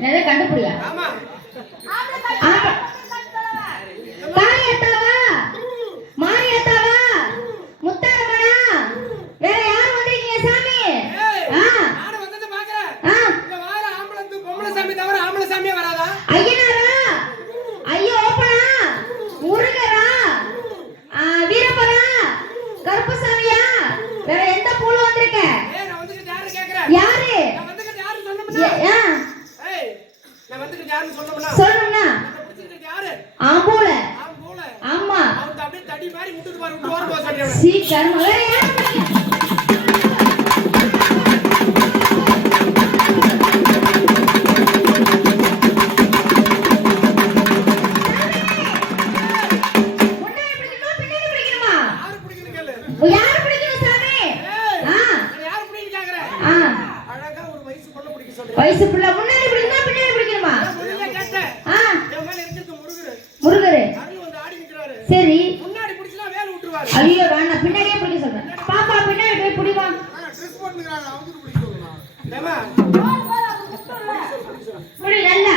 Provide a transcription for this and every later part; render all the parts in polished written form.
என்னது கண்டுபிடியா? ஆமா. காளியத்தாவா, மாரியத்தாவா, முத்தாரம்மனா, வேற யார் வந்தீங்க சாமி? நானு வந்தத பாக்குறேன். இந்த வார ஆம்பளை பொம்பளை சாமி தவிர ஆம்பளை சாமியே வராதா? ஐயனாரா, ஐயோப்பனா, முருகரா, வீரப்பனா, கருப்பசாமியா, வேற எந்த பூல வந்திருக்க? நான் வந்துட்டு யாரு கேக்குறேன்? யாரு? நான் வந்துட்டு யாரு சொல்லணும்னா? நான் வந்துட்டு யாருன்னு சொல்லணும்னா? சொல்லணும்னா? யாரு? ஆம்பூல. ஆம்பூல. ஆமா. அவன் அப்படியே தடி மாதிரி முட்டுது பாரு விட்டு ஓர போறானே. சீக்கிரம் வேற யாரு? வயசு புள்ள முன்னாடி பிடிக்குமா பின்னாடி பிடிக்குமா? முருகரு. சரி. முன்னாடி பிடிச்சா வேல விட்டுருவாரு. ஐயோ வேணாம் பின்னாடியே பிடிக்க சொல்றேன். பாப்பா பின்னாடி போய் பிடிவா. ட்ரெஸ் போட்டுக்கறாங்க அவங்க பிடிக்க சொல்லுங்க. ஏமா? புடி நல்லா.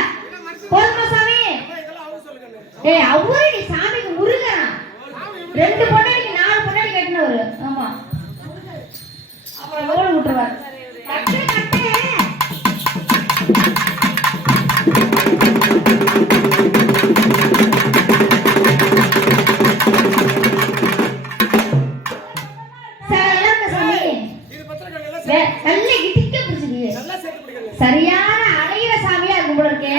போதுமா சாமி? இதெல்லாம் அவங்க சொல்லுங்க. ஏய் அவரே சாமிக்கு முருகரா. ரெண்டு பொண்டாட்டிக்கு 4 பொண்டாட்டி கட்டினவரு. ஆமா. அப்புறம் வேல விட்டுருவாரு. கட்டு கட்டு. சரியான அடையிற சாமியா இருக்கும் போல இருக்கே.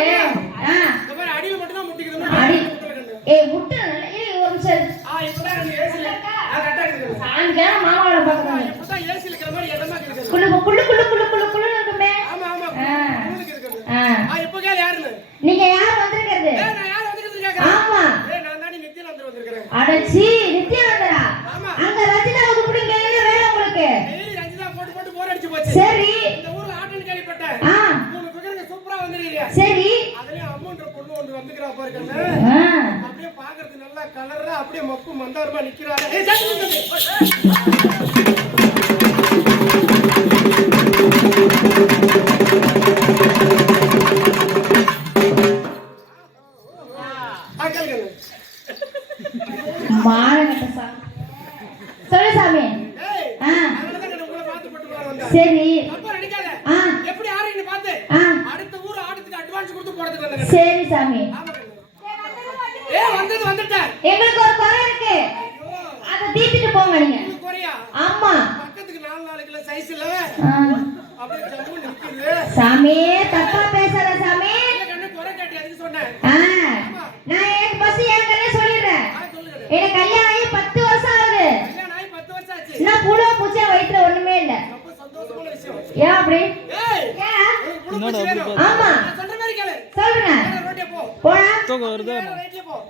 அடியில மட்டும் தான் முட்டிக்குது. அடி ஏய் முட்டு ஒரு நிமிஷம். இப்பதான் ஏசில கரெக்ட்டா இருக்குது. சாமியா மாமாவள பாக்குறாங்க. இப்பதான் ஏசில இருக்கிற மாதிரி எதமா இருக்குது. குளு இருக்குமே. ஆமா ஆமா. குளுக்கு இருக்குது. இப்போ கேளு யாருன்னு. நீங்க யார் வந்திருக்கிறது? நான் யார் வந்திருக்கிறது கேக்குறேன். ஆமா. நான் தாடி நித்யானந்தர் வந்திருக்கேன். அடச்சி நித்யானந்தரா? ஆமா. அங்க ரஜினாவுக்கு புடிங்க என்ன வேணும் உங்களுக்கு? டெய்லி ரஜினா போட்டு போர் அடிச்சு போச்சு. சரி. இந்த ஊர்ல ஆட்டன்னு கேள்விப்பட்டேன். மூணு குதிரைங்க சூப்பரா வந்திருக்கீங்க. சரி. அதுலயும் அம்மன்ற பொண்ணு வந்து வந்துக்கறா பாருங்க. அப்படியே பாக்குறது நல்லா கலரா அப்படியே மப்பு மந்தாரமா நிக்கறாங்க. ஏய் மாரங்கட்ட சாமி. சொல்லு சாமி. உங்களை பார்த்து போட்டு வந்தா. சரி. அப்ப நடிக்காத. எப்படி ஆறீங்க பாத்து. அடுத்த ஊர் ஆடுறதுக்கு அட்வான்ஸ் கொடுத்து போறதுக்கு வந்தங்க. சரி சாமி. வந்துட்டேன். எங்களுக்கு ஒரு குறை இருக்கு. அத தீத்திட்டு போங்க நீங்க. குறையா? ஆமா. பக்கத்துக்கு 4 கிலோ சைஸ்ல அப்படியே ஜம்மு நிக்குது. சாமி தப்பா பேசாத சாமி. கண்ணு குறை காட்டி அதுக்கு சொன்னேன். நான் எனக்கு பஸ் ஏன் கண்ணே சொல்லிறேன். எனக்கு கல்யாணம் ஆகி 10 வருஷம் ஆகுது. கல்யாணம் ஆகி 10 வருஷம் ஆச்சு. நான் புள்ள பூச்சே வயித்துல ஒண்ணுமே இல்ல. ரொம்ப சந்தோஷமான விஷயம். ஏன் அப்படி? ஆமா. நான் சொல்ற மாதிரி கேளு. சொல்லுங்க. ரோட்ல போ. போடா. தூங்க வருது.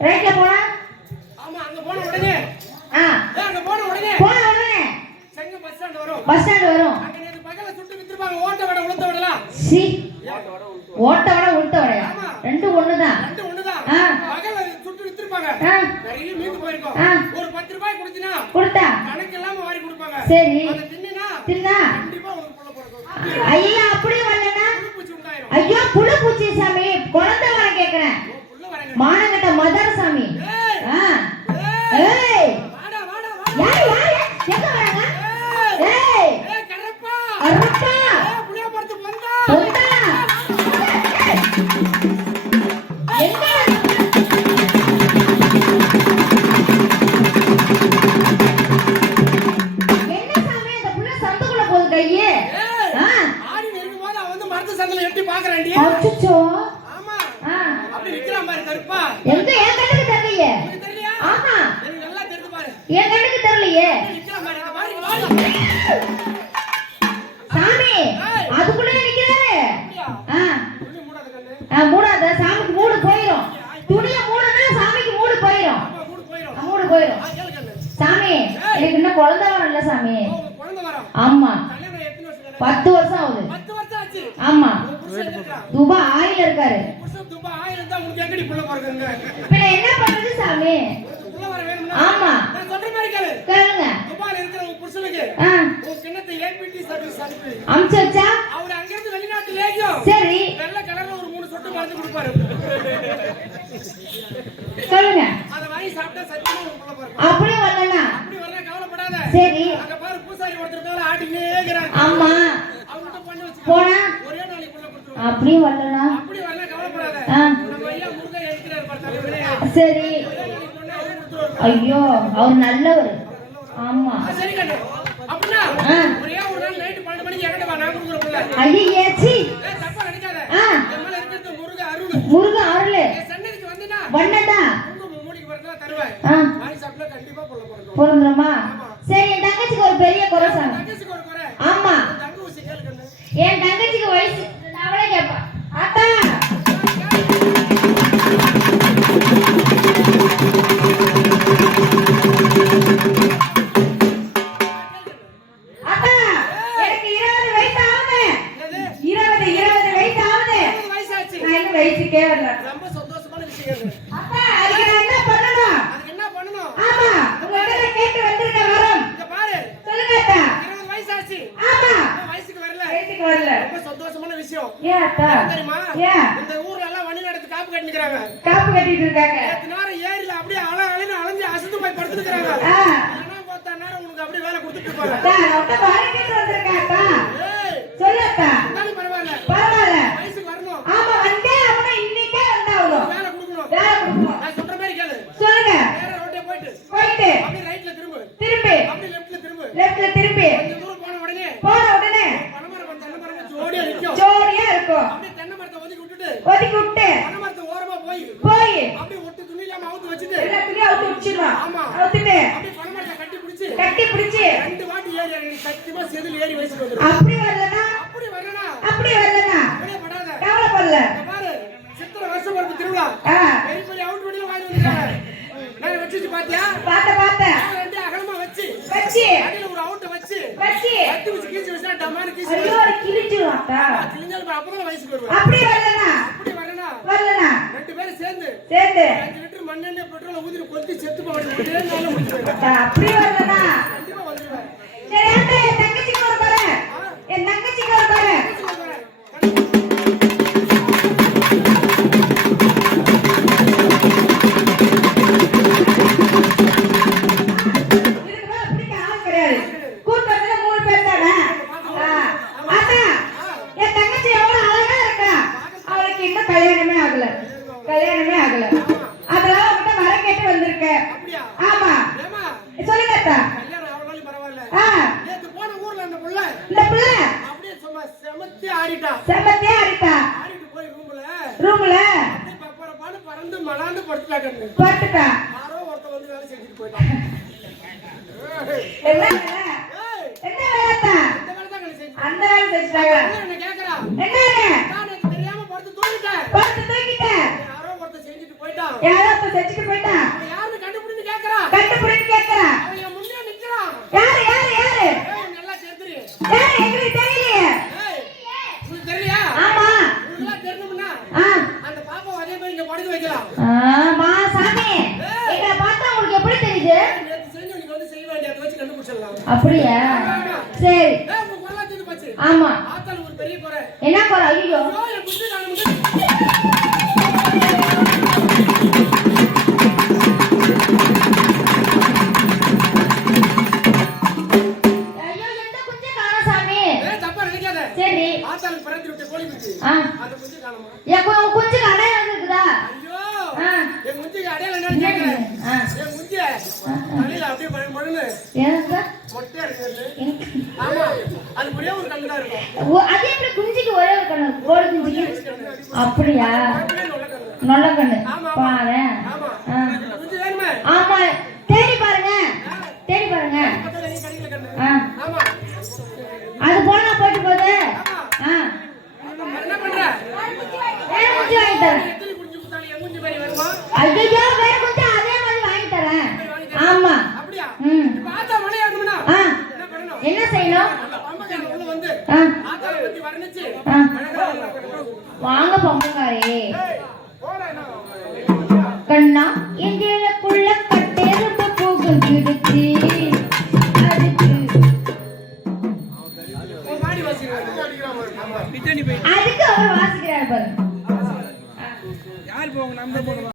ரைட்ல போடா. ஆமா அங்க போன உடனே. அங்க போன உடனே. செங்க பஸ் ஸ்டாண்ட் வரும். பஸ் ஸ்டாண்ட் வரும். அங்க நேத்து பகல்ல சுட்டு வித்துறாங்க ஓட்ட வடை உளுந்த வடைலாம். சி. ஓட்ட வடை உளுந்த வடை. ரெண்டும் ஒண்ணுதான். ரெண்டும் ஒண்ணுதான். பகல்ல சுட்டு வித்துறாங்க. நிறைய மீந்து போயிருக்கும். ஒரு 10 ரூபாய் கொடுத்தினா கொடுத்தா கணக்கு எல்லாம் வாரி கொடுப்பாங்க. சரி. அத தின்னினா கண்டிப்பா உங்களுக்கு புள்ள பிறக்கும். ஐயா அப்படியே வரலனா புழுப்பூச்சி உண்டாயிரும். ஐயோ புழுப்பூச்சி சாமி குழந்தை வர கேக்குறேன். புள்ள வரங்க. மானங்கட்ட மதர் சாமி. ஏய் வாடா வாடா வாடா. யார் எங்க வராங்க? ஏய் கரப்பா. கரப்பா. புளிய படுத்து வந்தா. வந்தா. எங்க? என்ன சாமி அந்த புள்ள சந்துக்குள்ள போகுது கையே. ஆடி நெருங்கும்போது அவன் வந்து மரத்து சந்தல எட்டி பாக்குறான்டி. அச்சச்சோ. ஆமா. அப்படி நிக்கறான் பாரு கருப்பா. எங்க என் கண்ணுக்கு தெரியலையே. உங்களுக்கு தெரியலையா? ஆமா. எனக்கு நல்லா தெரியுது பாரு. என் கண்ணுக்கு தெரியலையே. நிக்கறான் பாரு இந்த பாரு. சாமி அதுக்குள்ள நிக்கறாரு. துணி மூடாத கண்ணு. மூடாத சாமிக்கு மூடு போயிடும். துணிய மூடுனா சாமிக்கு மூடு போயிடும். ஆமா மூடு போயிடும். மூடு போயிடும். கேளு கண்ணு. சாமி எனக்கு இன்னும் குழந்தை வரம் இல்ல சாமி. குழந்தை வரம். ஆமா. கல்யாணம் எத்தனை வருஷம்? 10 வருஷம் ஆகுது. 10 வருஷம் ஆச்சு. ஆமா. புருஷன் இருக்கா? துபாய் ஆயில இருக்காரு. புருஷன் துபாய் ஆயில இருந்தா உங்களுக்கு எங்கடி புள்ள பிறக்குங்க? பின்ன என்ன பண்றது சாமி? புள்ள வர வேணும்னா ஆமா. நான் சொல்ற மாதிரி கேளு. கேளுங்க. துபாயில இருக்கிற உங்க புருஷனுக்கு உங்க கிண்ணத்தை ஏபிடி சர்வீஸ் அனுப்பி அம்சச்சா அவர் அங்க இருந்து வெளிநாட்டுல ஏஜோ சரி வெள்ளை கலர்ல ஒரு 3 போனா ஒரே நாளைக்கு புள்ள கொடுத்துருவோம். அப்படியும் வரலாம். அப்படி வரல கவலைப்படாத. ஆ, நம்ம ஐயா முருகன் இருக்கிறார் பாரு தலைவரே. சரி. ஒரே நாளைக்கு பொண்ணு அவரு கொடுத்துருவாரு. ஐயோ அவர் நல்லவர். ஆமா. சரி கண்ணு. அப்படின்னா ஆ, ஒரே ஒரு நாள் நைட் 12 மணிக்கு என்கிட்ட வா, நான் கொடுக்குற புள்ள. ஐயே சி. ஏய் தப்பா நினைக்காத. ஆ, என் மேல இருக்கிறது முருகன் அருள். முருகன் அருள் என் சன்னதிக்கு வந்தீனா வண்ணதா. உங்க மூடிக்கு வரதா தருவேன். ஆ, வாய் சாப்பிட கண்டிப்பா புள்ள பிறக்கும். பொருந்துமா? சரி, என் தங்கச்சிக்கு ஒரு பெரிய குறை சொன்ன. தங்கச்சிக்கு ஒரு குறை. ஆமா, தங்க ஊசி கேளு கண்ணு. என் தங்கச்சிக்கு வயசு அவளே கேட்பா. அத்தா அத்தா, எனக்கு 20 வயசு ஆகுது. என்னது? 20 வயசு ஆகுது. 20 வயசாச்சு. நான் இன்னும் வயசுக்கே வரல. ரொம்ப சந்தோஷமான விஷயம் இது. அத்தா, அதுக்கு நான் என்ன பண்ணணும்? அதுக்கு என்ன பண்ணணும்? ஆமா, உங்ககிட்ட கேட்டு வந்திருக்க வரோம். இங்க பாரு. சொல்லுங்க அத்தா. 20 வயசாச்சு. ஆமா, இன்னும் வயசுக்கு வரல. வயசுக்கு வரல. ரொம்ப சந்தோஷமான விஷயம். ஏன் அத்தா? தெரியுமா? ஏன் இந்த ஊர்ல எல்லாம் வண்டி நடத்து காப்பு கட்டிக்கிறாங்க. காப்பு கட்டிட்டு இருக்காங்க? நேத்து நேரம் ஏரியில அப்படியே அலைன்னு அலைஞ்சு அசந்து போய் படுத்துக்கிறாங்க. ஆ, ஆனா பார்த்தா நேரம் உனக்கு அப்படியே வேலை கொடுத்துட்டு இருப்பாங்க. அத்தா, நான் உன்கிட்ட வரேன்னு வந்திருக்கேன் அத்தா. ஏய், சொல்லு அத்தா. இருந்தாலும் பரவாயில்ல. பரவாயில்ல. வயசுக்கு வரணும். ஆமா, வந்தே அவனை இன்னைக்கே வந்தாவணும். வேலை கொடுக்கணும். வேலை கொடுக்கணும். நான் சொல்ற மாதிரி கேளு. சொல்லுங்க. நேரா ரோட்டே போயிட்டு போயிட்டு அப்படியே ரைட்ல திரும்பு. திரும்பி அப்படியே லெஃப்ட்ல திரும்பு. லெஃப்ட்ல திரும்பி கொஞ்சம் தூரம் போன உடனே போன உடனே பனைமரம் தென்னை மரம் ஜோடியா நிக்கும். ஜோடியா இருக்கும். அப்படியே தென்னை மரத்தை ஒதுக்கி விட்டுட்டு ஒதுக்கி விட்டு பனை மரத்தை ஓரமா போய் போய் அப்படியே ஒட்டு துணி இல்லாம அவுத்து வச்சுட்டு எல்லாத்துலயும் அவுத்து வச்சிருவான். ஆமா. அவுத்துட்டு அப்படியே பனை மரத்தை கட்டி பிடிச்சு கட்டி பிடிச்சு 2 வாட்டி ஏறி இறங்கி சத்தியமா செதில் ஏறி வயசுக்கு வந்துடும். அப்படி வரலனா அப்படி வரனா அப்படி வரலனா அப்படியே படாத. கவலைப்படல. இங்க பாரு சித்திரை வருஷம் பிறப்பு திருவிழா ஆ, பெரிய பெரிய அவுட் வண்டியில வாங்கி வந்துருக்காங்க. நான் வச்சு பாத்தியா? பார்த்த ரெண்டு அகலமா வச்சு வச்சி அடியில ஒரு அவுட் வச்சு வச்சி கட்டி வச்சு கீச்சு வச்சா டமாரி கீச்சு ஐயோ கிழிச்சிரும் அத்தா. கிழிஞ்சாலும் அப்பதான் வயசுக்கு வருவேன். அப்படி வரலனா அப்படி வரனா வரலனா 2 பேரும் சேர்ந்து சேர்ந்து 5 லிட்டர் மண்ணெண்ணெய் பெட்ரோல் ஊத்தி கொத்தி செத்து போவாங்க. ஒரே நாள்ல முடிச்சிருவேன். அத்தா, அப்படி வரலனா கண்டிப்பா வந்துருவேன். சரி அத்தா, என் தங்கச்சிக்கு ஒரு பாரு. என் தங்கச்சிக்கு ஒரு பாரு. இதுக்கு மேல பிடிக்க ஆள் கிடையாது. கூட்டத்துல 3 பேர் தானே. அத்தா, என் தங்கச்சி எவ்வளவு அழகா இருக்கா. அவளுக்கு இன்னும் கல்யாணமே ஆகல. அதனால அவகிட்ட வர கேட்டு வந்திருக்கேன். அப்படியா? ஆமா, ஏமா சொல்லுங்க அத்தா. கல்யாணம் ஆவனாலும் பரவாயில்ல. ஆ, நேத்து போன ஊர்ல அந்த புள்ள இந்த பிள்ளை அப்படியே சும்மா செமத்தி ஆடிட்டா. செம்மத்தியா இருக்கா. ஆடிட்டு போய் ரூம்ல ரூம்ல அப்படியே பப்பரப்பான்னு பறந்து மலாந்து படுத்துட்டா கண்ணு. படுத்துட்டா. யாரோ ஒருத்தன் வந்து வேலை செஞ்சுட்டு போயிட்டான். என்ன வேலை? ஏய், என்ன வேலை அத்தா? இந்த வேலை தான் கண்ணு செஞ்சு. அந்த வேலை செஞ்சுட்டாங்க. என்ன கேக்குறா? என்ன வேலை? நான் எனக்கு தெரியாம படுத்து தூங்கிட்டேன். படுத்து தூக்கிட்டேன். யாரோ ஒருத்தன் செஞ்சுட்டு போயிட்டான். யாரோ இப்ப செஞ்சுட்டு போயிட்டான். அவன் யாருன்னு கண்டுபிடிச்சு கேக்குறா. கண்டுபிடிச்சு கேட்கிறா. அவன் என் முன்னே நிக்கிறான். யாரு யாரு யாரு ஏய், நல்லா தெரியுது. யாரு எங்களுக்கு தெரியலையே. ஏய், உனக்கு தெரியலையா? ஆமா. உனக்குலாம் தெரியணும்னா ஆ, அந்த பாப்பாவை அதே மாதிரி இங்க படுக்க வைக்கலாம். ஆமா சாமி. எங்களை பார்த்தா உங்களுக்கு எப்படி தெரியுது? நேத்து செஞ்சு நீங்க வந்து செய்ய வேண்டிய அதை வச்சு கண்டுபிடிச்சிடலாம். அப்படியா? சரி. ஏய், உங்க குரலா தீர்ந்து போச்சு. ஆமா. ஆத்தால ஒரு பெரிய குறை. என்ன குறை? ஐயோ, ஐயோ, என் புத்தி நான் வந்து ஐயோ, எந்த குஞ்சு காணோம் சாமி. ஏய், தப்பா நினைக்காத. சரி. ஆத்தால பிறந்து விட்ட கோழி குஞ்சு. ஆ, அந்த குஞ்சு காணுமா? என் குஞ்சுக்கு அடையாளம் இருக்குதா? ஐயோ, ஆ, என் குஞ்சுக்கு அடையாளம் என்னன்னு கேக்குறேன். ஆ, என் குஞ்சு தலையில அப்படியே மழுன்னு எனக்கு மொட்டையா இருக்கிறது. எனக்கு ஆமா, அது ஒரே ஒரு கண்ணு தான் இருக்கும். அதே எப்படி குஞ்சுக்கு ஒரே ஒரு கண்ணு? கோழி குஞ்சுக்கு அப்படியா? அப்படியே நல்ல கண்ணு. நல்ல கண்ணு ஆமா, ஆமா. பாரு. ஆமா. ஆ, குஞ்சு வேணுமே? ஆமா. தேடி பாருங்க, தேடி பாருங்க. பக்கத்துல நீ கடிக்கல கண்ணு. ஆ, ஆமா. அது போனா போயிட்டு போகுது. ஆமா. ஆ, அப்புறம் என்ன பண்ற? வேற குஞ்சு வாங்கி தரேன். எத்தனை குஞ்சு குத்தாலும் என் குஞ்சு மாதிரி வருமா? ஐயோ, வேற குஞ்சு அதே மாதிரி வாங்கி தரேன். ஆமா. அப்படியா? ம். இப்ப ஆத்தா மலையாடணும்னா ஆ, என்ன பண்ணணும்? என்ன செய்யணும்? அந்த பம்பக்காரன் உள்ள வந்து ஆ, ஆத்தாவை பத்தி வர்ணிச்சு ஆ, அழகா வரணும். வாங்க பொம்பங்காரே. ஏய், போடா என்ன? கண்ணா எங்களுக்குள்ள கட்டெருப்பு புகுந்துடுச்சு. அதுக்கு உன் மாடி வாசிக்கிறான். ஆமா. அதுக்கு அவர் வாசிக்கிறார் பாருங்க. யார் போவாங்க? நம்ம போடுவோம்.